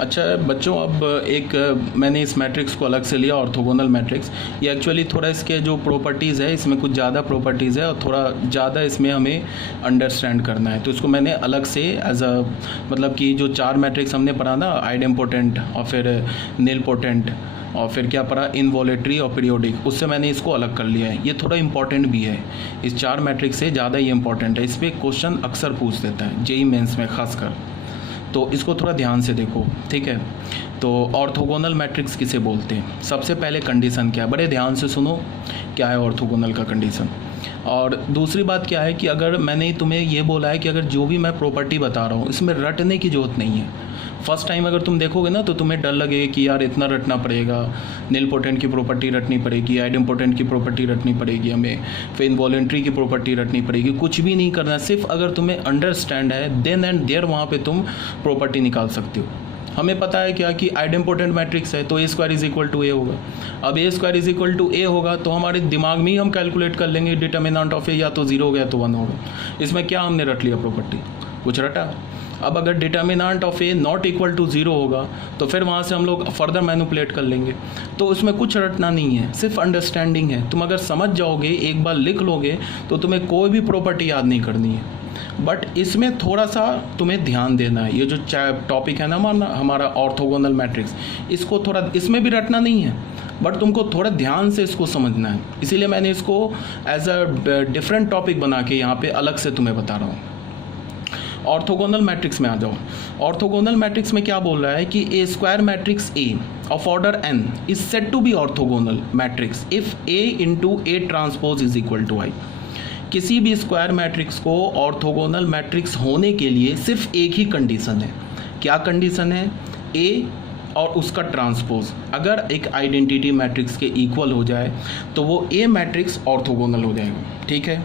अच्छा बच्चों, अब एक मैंने इस मैट्रिक्स को अलग से लिया, ऑर्थोगोनल मैट्रिक्स। ये एक्चुअली थोड़ा इसके जो प्रॉपर्टीज़ है, इसमें कुछ ज़्यादा प्रॉपर्टीज़ है और थोड़ा ज़्यादा इसमें हमें अंडरस्टैंड करना है, तो इसको मैंने अलग से एज अ मतलब कि जो 4 मैट्रिक्स हमने पढ़ा ना, आइडेम्पोटेंट और फिर नीलपोटेंट और फिर क्या पढ़ा, इनवॉलेटरी और पीरियोडिक, उससे मैंने इसको अलग कर लिया है। ये थोड़ा इंपॉर्टेंट भी है, इस 4 मैट्रिक्स से ज़्यादा ही इंपॉर्टेंट है। इस पर क्वेश्चन अक्सर पूछ देता है जेईई मेंस में खासकर, तो इसको थोड़ा ध्यान से देखो, ठीक है। तो ऑर्थोगोनल मैट्रिक्स किसे बोलते हैं? सबसे पहले कंडीशन क्या है, बड़े ध्यान से सुनो क्या है ऑर्थोगोनल का कंडीशन। और दूसरी बात क्या है कि अगर मैंने तुम्हें ये बोला है कि अगर जो भी मैं प्रॉपर्टी बता रहा हूँ इसमें रटने की ज़रूरत नहीं है। फर्स्ट टाइम अगर तुम देखोगे ना तो तुम्हें डर लगेगा कि यार इतना रटना पड़ेगा, नीलपोटेंट की प्रॉपर्टी रटनी पड़ेगी, आइडेम्पोटेंट की प्रॉपर्टी रटनी पड़ेगी हमें, फिर इनवॉलेंट्री की प्रॉपर्टी रटनी पड़ेगी। कुछ भी नहीं करना, सिर्फ अगर तुम्हें अंडरस्टैंड है देन एंड देयर वहाँ पे तुम प्रॉपर्टी निकाल सकते हो। हमें पता है क्या कि आइडेम्पोटेंट मैट्रिक्स है तो ए स्क्वायर इज इक्वल टू ए होगा। अब ए स्क्वायर इज इक्वल टू ए होगा तो हमारे दिमाग में ही हम कैलकुलेट कर लेंगे डिटर्मिनेंट ऑफ ए या तो 0 होगा या तो 1 होगा। इसमें क्या हमने रट लिया प्रॉपर्टी, कुछ रटा। अब अगर determinant of A not equal to 0 होगा तो फिर वहाँ से हम लोग फर्दर मैनिपुलेट कर लेंगे। तो उसमें कुछ रटना नहीं है, सिर्फ अंडरस्टैंडिंग है। तुम अगर समझ जाओगे, एक बार लिख लोगे तो तुम्हें कोई भी प्रॉपर्टी याद नहीं करनी है। बट इसमें थोड़ा सा तुम्हें ध्यान देना है। ये जो टॉपिक है ना हमारा ऑर्थोगोनल मैट्रिक्स, इसको थोड़ा, इसमें भी रटना नहीं है बट तुमको थोड़ा ध्यान से इसको समझना है। इसीलिए मैंने इसको एज अ डिफरेंट टॉपिक बना के यहाँ पे अलग से तुम्हें बता रहा हूँ। ऑर्थोगोनल मैट्रिक्स में आ जाओ। ऑर्थोगोनल मैट्रिक्स में क्या बोल रहा है कि a square matrix A of order n is said to be orthogonal matrix if a into A transpose is equal to i। किसी भी स्क्वायर मैट्रिक्स को ऑर्थोगोनल मैट्रिक्स होने के लिए सिर्फ एक ही कंडीशन है। क्या कंडीशन है? ए और उसका ट्रांसपोज अगर एक आइडेंटिटी मैट्रिक्स के इक्वल हो जाए तो वो ए मैट्रिक्स ऑर्थोगोनल हो जाएगा। ठीक है,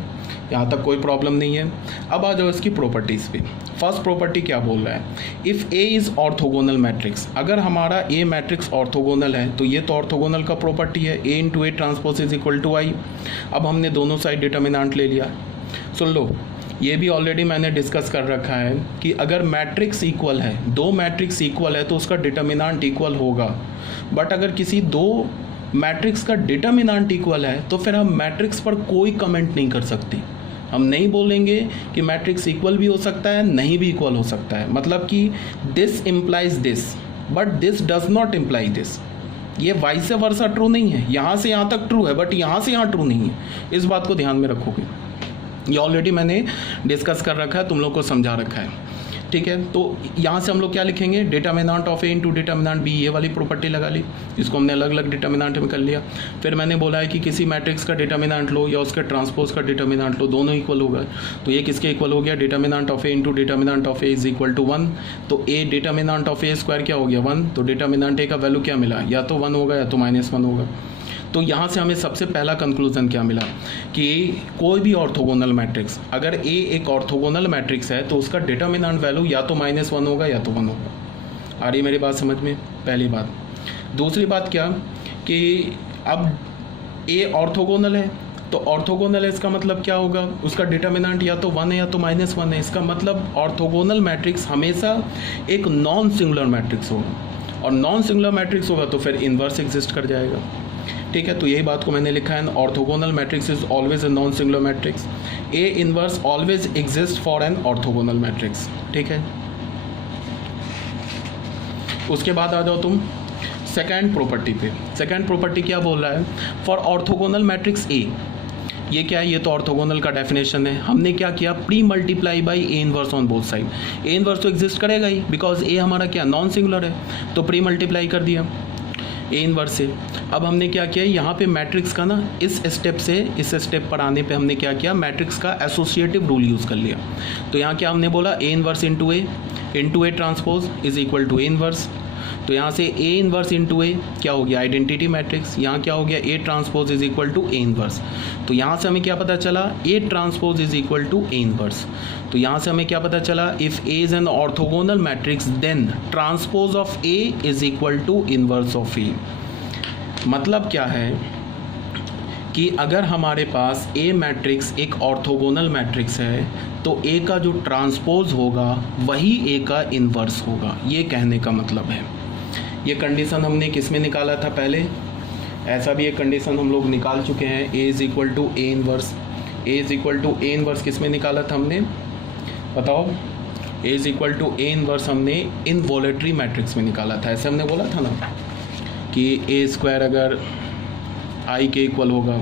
यहाँ तक कोई प्रॉब्लम नहीं है। अब आ जाओ इसकी प्रॉपर्टीज़ पे। फर्स्ट प्रॉपर्टी क्या बोल रहा है, if A is orthogonal matrix, अगर हमारा ए मैट्रिक्स ऑर्थोगोनल है तो ये तो ऑर्थोगोनल का प्रॉपर्टी है, A into A transpose is equal to I. अब हमने दोनों साइड डिटर्मिनेंट ले लिया। सुन लो, ये भी ऑलरेडी मैंने डिस्कस कर रखा है कि अगर मैट्रिक्स इक्वल है, दो मैट्रिक्स इक्वल है तो उसका डिटर्मिनेंट इक्वल होगा। बट अगर किसी दो मैट्रिक्स का डिटर्मिनेंट इक्वल है तो फिर हम मैट्रिक्स पर कोई कमेंट नहीं कर सकते। हम नहीं बोलेंगे कि मैट्रिक्स इक्वल भी हो सकता है, नहीं भी इक्वल हो सकता है। मतलब कि this implies this but this does not imply this. ये वाइस वर्सा ट्रू नहीं है, यहाँ से यहाँ तक ट्रू है बट यहाँ से यहाँ ट्रू नहीं है। इस बात को ध्यान में रखोगे, ये ऑलरेडी मैंने डिस्कस कर रखा है, तुम लोग को समझा रखा है। ठीक है, तो यहाँ से हम लोग क्या लिखेंगे, determinant of A into determinant B, ये वाली प्रॉपर्टी लगा ली। इसको हमने अलग अलग डिटर्मिनेंट में कर लिया। फिर मैंने बोला है कि किसी मैट्रिक्स का डिटर्मिनेंट लो या उसके ट्रांसपोज का डिटर्मिनेंट लो, दोनों इक्वल होगा। तो ये किसके इक्वल हो गया, determinant of A into determinant of A is equal to 1। तो A determinant of A square क्या हो गया, 1। तो डिटर्मिनेंट ए का वैल्यू क्या मिला, या तो 1 होगा या तो -1 होगा। तो यहाँ से हमें सबसे पहला कंक्लूजन क्या मिला कि कोई भी ऑर्थोगोनल मैट्रिक्स, अगर ए एक ऑर्थोगोनल मैट्रिक्स है तो उसका डिटर्मिनेंट वैल्यू या तो -1 होगा या तो 1 होगा। आ रही मेरी बात समझ में, पहली बात। दूसरी बात क्या कि अब ए ऑर्थोगोनल है तो ऑर्थोगोनल है, इसका मतलब क्या होगा, उसका डिटर्मिनेंट या तो 1 है या तो -1 है। इसका मतलब ऑर्थोगोनल मैट्रिक्स हमेशा एक नॉन सिंगुलर मैट्रिक्स होगा, और नॉन सिंगुलर मैट्रिक्स होगा तो फिर इन्वर्स एग्जिस्ट कर जाएगा। ठीक है, तो यही बात को मैंने लिखा है, orthogonal matrix is always a non singular matrix. A inverse always exist for an orthogonal matrix. ठीक है, उसके बाद आ जाओ तुम सेकेंड प्रॉपर्टी पे। सेकेंड प्रॉपर्टी क्या बोल रहा है, फॉर ऑर्थोगोनल मैट्रिक्स ए। ये क्या है, ये तो ऑर्थोगोनल का डेफिनेशन है। हमने क्या किया, pre multiply by A inverse on both side. A inverse तो एग्जिस्ट करेगा ही बिकॉज ए हमारा क्या नॉन सिंगुलर है, तो प्री मल्टीप्लाई कर दिया ए इनवर्स से। अब हमने क्या किया, यहाँ पे मैट्रिक्स का ना इस स्टेप पर आने पे हमने क्या किया, मैट्रिक्स का एसोसिएटिव रूल यूज़ कर लिया। तो यहाँ क्या हमने बोला, A inverse into A transpose is equal to A inverse. तो यहाँ से ए इनवर्स इंटू ए क्या हो गया, आइडेंटिटी मैट्रिक्स। यहाँ क्या हो गया, A transpose is equal to A inverse. तो यहाँ से हमें क्या पता चला, A transpose is equal to A inverse. तो यहाँ से हमें क्या पता चला, if A is an orthogonal matrix then transpose of A is equal to inverse of A. मतलब क्या है कि अगर हमारे पास ए मैट्रिक्स एक ऑर्थोगोनल मैट्रिक्स है तो ए का जो ट्रांसपोज होगा वही ए का इन्वर्स होगा, ये कहने का मतलब है। ये कंडीशन हमने किस में निकाला था पहले, ऐसा भी एक कंडीशन हम लोग निकाल चुके हैं, A is equal to A inverse. A is equal to A inverse किस में निकाला था हमने, बताओ। A is equal to A inverse हमने इनवॉलेटरी मैट्रिक्स में निकाला था। ऐसे हमने बोला था ना कि ए स्क्वायर अगर आई के इक्वल होगा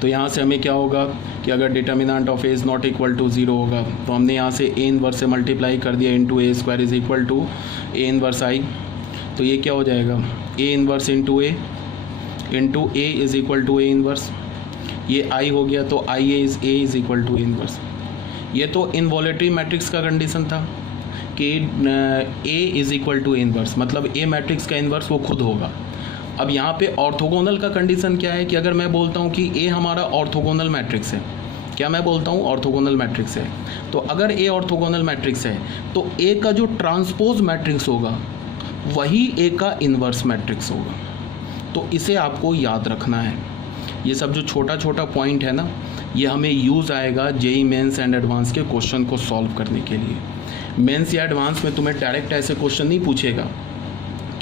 तो यहाँ से हमें क्या होगा कि अगर determinant of A is not equal to 0 होगा तो हमने यहाँ से ए इन्वर्स से मल्टीप्लाई कर दिया into A square is equal to A inverse I. तो ये क्या हो जाएगा, A inverse into A is equal to A inverse. ये आई हो गया तो I A is equal to A inverse. ये तो इनवॉलेटरी मैट्रिक्स का कंडीशन था कि A is equal to A inverse, मतलब ए मैट्रिक्स का इन्वर्स वो खुद होगा। अब यहाँ पे ऑर्थोगोनल का कंडीशन क्या है कि अगर मैं बोलता हूँ कि ए हमारा ऑर्थोगोनल मैट्रिक्स है, क्या मैं बोलता हूँ ऑर्थोगोनल मैट्रिक्स है, तो अगर ए ऑर्थोगोनल मैट्रिक्स है तो ए का जो ट्रांसपोज मैट्रिक्स होगा वही ए का इन्वर्स मैट्रिक्स होगा। तो इसे आपको याद रखना है। ये सब जो छोटा छोटा पॉइंट है ना, ये हमें यूज़ आएगा जेई मेंस एंड एडवांस के क्वेश्चन को सॉल्व करने के लिए। मेंस या एडवांस में तुम्हें डायरेक्ट ऐसे क्वेश्चन नहीं पूछेगा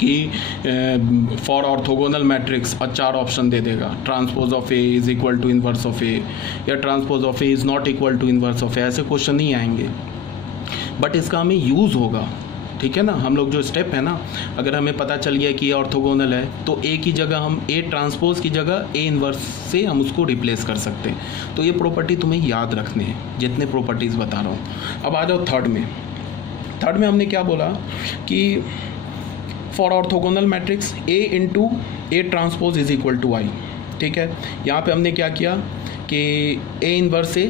कि फॉर ऑर्थोगोनल मैट्रिक्स और 4 ऑप्शन दे देगा, transpose of A is equal to inverse of A या transpose of A is not equal to inverse of A, ऐसे क्वेश्चन नहीं आएंगे। बट इसका हमें यूज़ होगा, ठीक है ना। हम लोग जो स्टेप है ना, अगर हमें पता चल गया कि ये ऑर्थोगोनल है तो ए की जगह हम ए ट्रांसपोज की जगह ए इन्वर्स से हम उसको रिप्लेस कर सकते हैं। तो ये प्रॉपर्टी तुम्हें याद रखने हैं, जितने प्रॉपर्टीज़ बता रहा हूँ। अब आ जाओ थर्ड में। थर्ड में हमने क्या बोला कि for orthogonal matrix A into A transpose is equal to I, ठीक है। यहाँ पे हमने क्या किया कि ए इन्वर्स से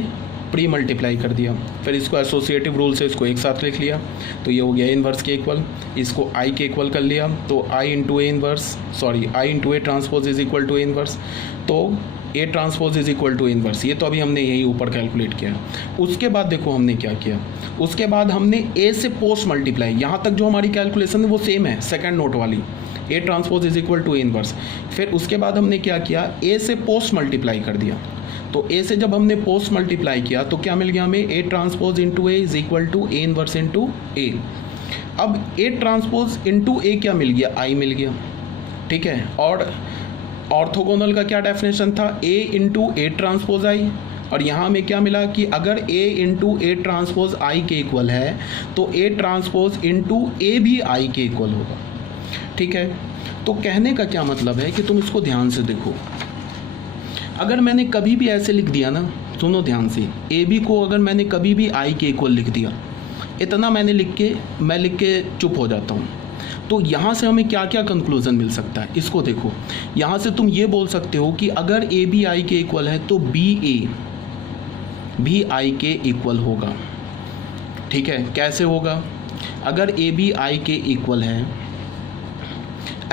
प्री मल्टीप्लाई कर दिया, फिर इसको एसोसिएटिव रूल से इसको एक साथ लिख लिया, तो ये हो गया ए इन्वर्स के इक्वल, इसको आई के इक्वल कर लिया, तो I into A inverse I into A transpose is equal to A inverse, तो A transpose is equal to inverse. ये तो अभी हमने यही ऊपर कैलकुलेट किया। उसके बाद देखो हमने क्या किया, उसके बाद हमने ए से पोस्ट मल्टीप्लाई, यहाँ तक जो हमारी कैलकुलेशन है वो सेम है, सेकेंड नोट वाली, A transpose is equal to A inverse. फिर उसके बाद हमने क्या किया, ए से पोस्ट मल्टीप्लाई कर दिया। तो ए से जब हमने पोस्ट मल्टीप्लाई किया तो क्या मिल गया हमें, A transpose into A is equal to A inverse into A. अब ए ट्रांसपोज इंटू ए क्या मिल गया, आई मिल गया, ठीक है। और ऑर्थोगोनल का क्या डेफिनेशन था, ए इंटू ए ट्रांसपोज आई, और यहाँ हमें क्या मिला कि अगर ए इंटू ए ट्रांसपोज आई के इक्वल है तो ए ट्रांसपोज इंटू ए भी आई के इक्वल होगा, ठीक है। तो कहने का क्या मतलब है कि तुम इसको ध्यान से देखो। अगर मैंने कभी भी ऐसे लिख दिया ना, सुनो ध्यान से, ए बी को अगर मैंने कभी भी आई के इक्वल लिख दिया, इतना मैंने लिख के चुप हो जाता हूँ, तो यहाँ से हमें क्या क्या कंक्लूजन मिल सकता है, इसको देखो। यहाँ से तुम ये बोल सकते हो कि अगर ए बी आई के इक्वल है तो बी ए भी आई के इक्वल होगा, ठीक है। कैसे होगा, अगर ए बी आई के इक्वल है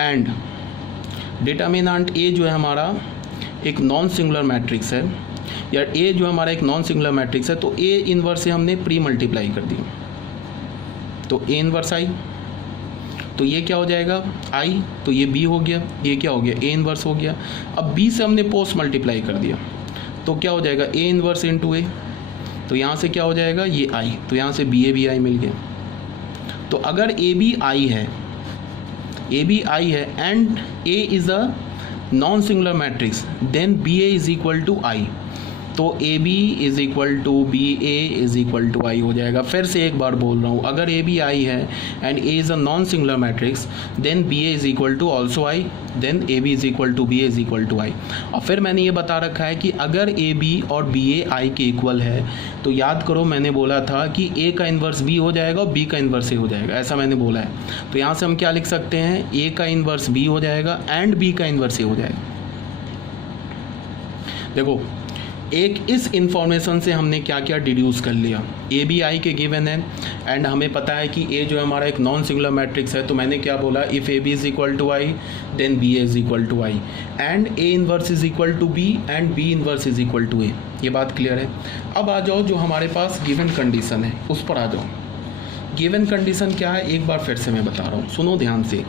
एंड डिटर्मिनेंट ए जो है हमारा एक नॉन सिंगुलर मैट्रिक्स है, या ए जो हमारा एक नॉन सिंगुलर मैट्रिक्स है, तो ए इन्वर्स से हमने प्री मल्टीप्लाई कर दिया, तो ए इन्वर्स आई, तो ये क्या हो जाएगा आई, तो ये बी हो गया, ये क्या हो गया ए इन्वर्स हो गया। अब बी से हमने पोस्ट मल्टीप्लाई कर दिया तो क्या हो जाएगा ए इन्वर्स इंटू ए, तो यहाँ से क्या हो जाएगा ये आई, तो यहाँ से बी आई मिल गया। तो अगर ए बी आई है and A is a non singular matrix, then B A is equal to I, तो A B is equal to B A is equal to I हो जाएगा। फिर से एक बार बोल रहा हूँ, अगर ए बी आई है and A is a non singular matrix, then B A is equal to also I, then A B is equal to B A is equal to I. और फिर मैंने ये बता रखा है कि अगर ए बी और बी ए आई के इक्वल है तो याद करो मैंने बोला था कि ए का इन्वर्स बी हो जाएगा और बी का इन्वर्स ए हो जाएगा, ऐसा मैंने बोला है। तो यहाँ से हम क्या लिख सकते हैं, ए का इन्वर्स बी हो जाएगा एंड बी का इन्वर्स ए हो जाएगा। देखो एक इस इंफॉर्मेशन से हमने क्या क्या डिड्यूस कर लिया, ए बी आई के गिवन है एंड हमें पता है कि ए जो है हमारा एक नॉन सिंगुलर मैट्रिक्स है, तो मैंने क्या बोला, if A B is equal to I then B A is equal to I and A inverse is equal to B and B inverse is equal to A. ये बात clear है। अब आ जाओ जो हमारे पास गिवन कंडीशन है उस पर आ जाओ। गिवन कंडीशन क्या है एक बार फिर से मैं बता रहा हूँ, सुनो ध्यान से।